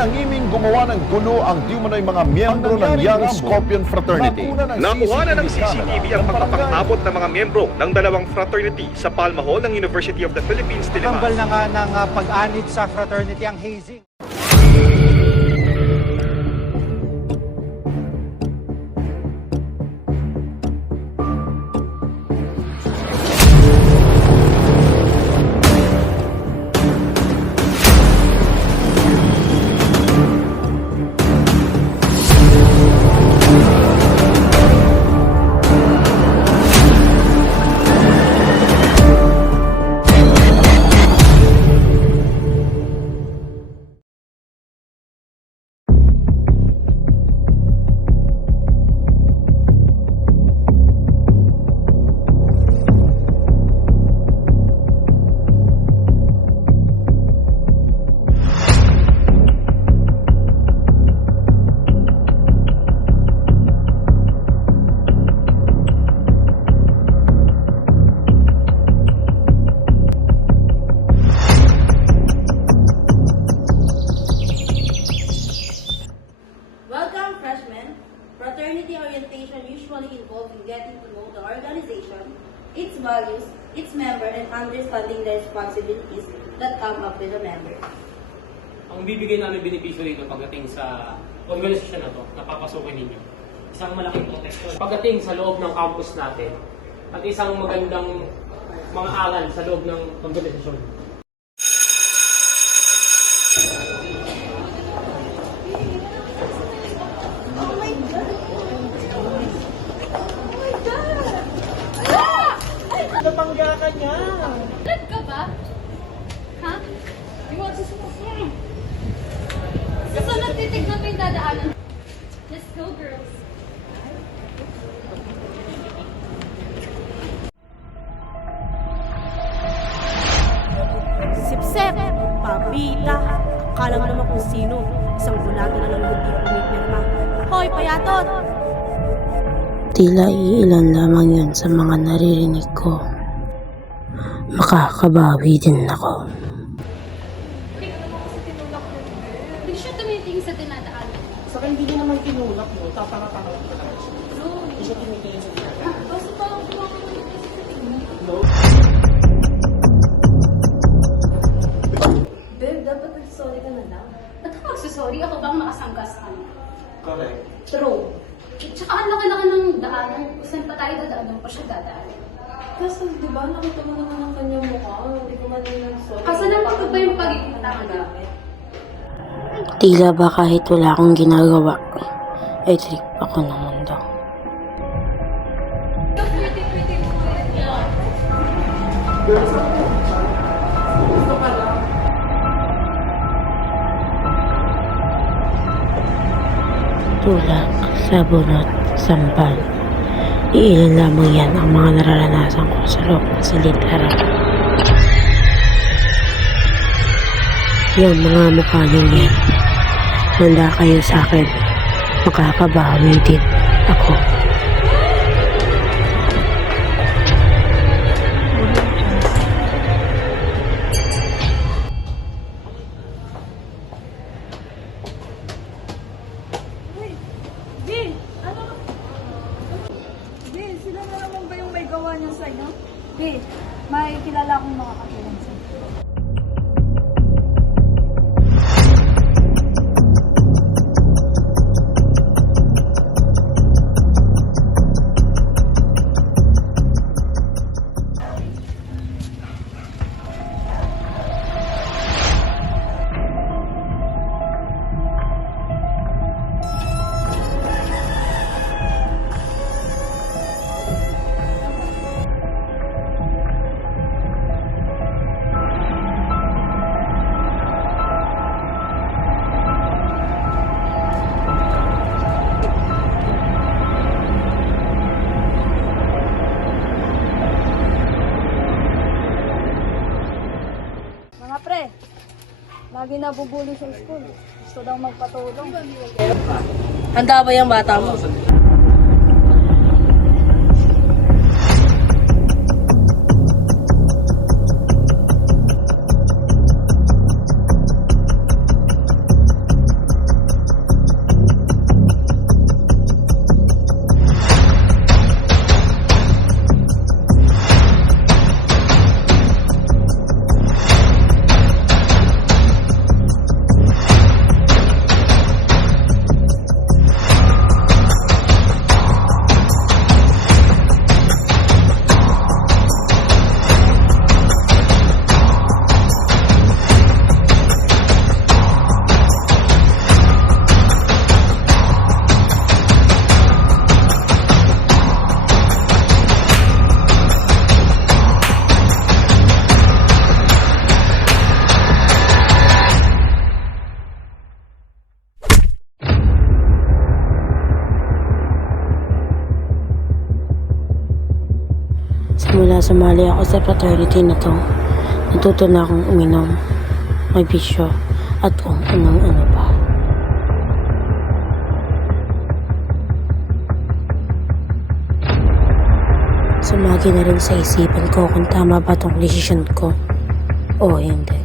Pinangiming gumawa ng gulo ang di umano'y mga miyembro ng Young Scorpion Fraternity. Nakuha na ng CCTV ang pagpapang-abot ng mga miyembro ng dalawang fraternity sa Palma Hall ng University of the Philippines, Diliman. Tanggal na nga ng pag-anid sa fraternity ang hazing. Welcome, freshmen. Fraternity orientation usually involves in getting to know the organization, its values, its member, and understanding the responsibilities that come up with a member. Ang bibigay namin benepisyo dito pagdating sa organisasyon na to, napapasukin ninyo. Isang malaking protection pagdating sa loob ng campus natin at isang magandang mga aral sa loob ng organisasyon. Napangga ka niya. Lag ka ba? Ha? You want to sing? Sa sunod titignan mo yung dadaanan. Let's go, girls. Sip-sip, pabita. Akala mo naman kung sino. Isang bulaga na lang hindi pumipirma. Hoy, payatot! Tila iilan lamang yun sa mga naririnig ko. Makakabawi din ako. Hindi ka naman kasi tinulak mo. Hindi siya tumitingin sa dinadaanan. Saka hindi niya naman tinulak mo, tatanga-tanga ka lang siya. No. Hindi siya tumitingin sa dinadaanan. Basta parang kumakain No? Babe, dapat nag-sorry ka na lang. Ba't ka magsasorry? Ako bang makasanggas ka na? Correct. True. Tsaka ang laki-laki ng daanan. Kung saan pa tayo dadaan, doon pa siya dadaan. Kasi, di ba, nakita mo naman ang kanyang mukha. Hindi ko man yung nag-sorry. Kasalanan ko ba yung pagiging tanga? Tila ba kahit wala akong ginagawa, ay trip ako ng mundo. Pretty mo. Yeah. Gusto ka lang. Tulak, sabunot, sampal. Iilan lamang yan ang mga nararanasan ko sa loob ng silid-araw. Yung mga mukha niyong yan, manda kayo sa akin, makakabawi din ako. Sila na naman ba yung may gawa niya sa'yo? Hey, may kilala akong mga katulong sa'yo. Lagi nabubuli sa school. Gusto daw magpatulong. Handa ba yung bata mo? Simula sumali ako sa fraternity na to, natuto na akong uminom, magbisyo, at kung anong-ano pa. Sumagi na rin sa isipan ko kung tama ba tong desisyon ko o hindi.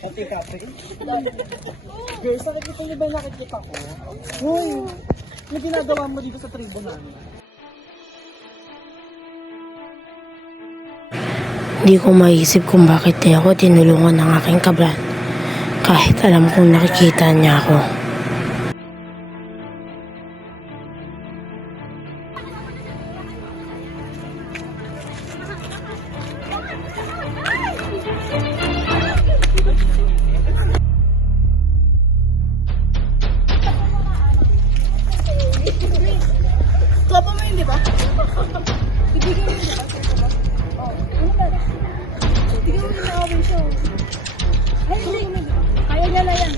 Pati kape. Girls, nakikita niyo ba yung nakikita ko? Hoy! Ano ginagawa mo dito sa tribo namin? Hindi ko maisip kung bakit di ako tinulungan ng aking kabran. Kahit alam kong nakikita niya ako. Tropa mo yun, di ba? Ibigay mo yun, di ba? Oh, ano ba? Ibigay mo yun na away siya. Ay, hindi. Kaya niya na yan.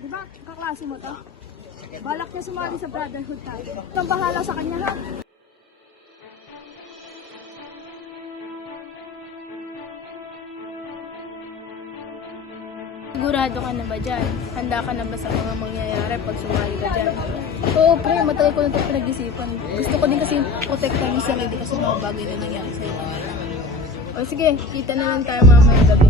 Di ba, kaklase mo to? Balak niya sumali sa brotherhood tayo. Ang bahala sa kanya, ha? Sigurado ka na ba dyan? Handa ka na ba sa mga mangyayari pag sumali ka dyan? Oo, pre, matagal ko na ito pinag-isipan. Gusto ko din kasi protektahan yung sarili kasi mga bagay na nangyari sa'yo. O sige, kita na lang tayo mamaya gabi.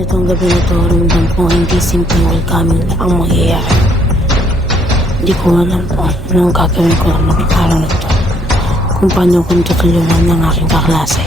Itong gabi na to, ramdam ko hindi simpleng welcoming ang mangyayari. Hindi ko alam kung anong gagawin ko ng araw na to. Kung paano kong tutulungan ng aking kaklase.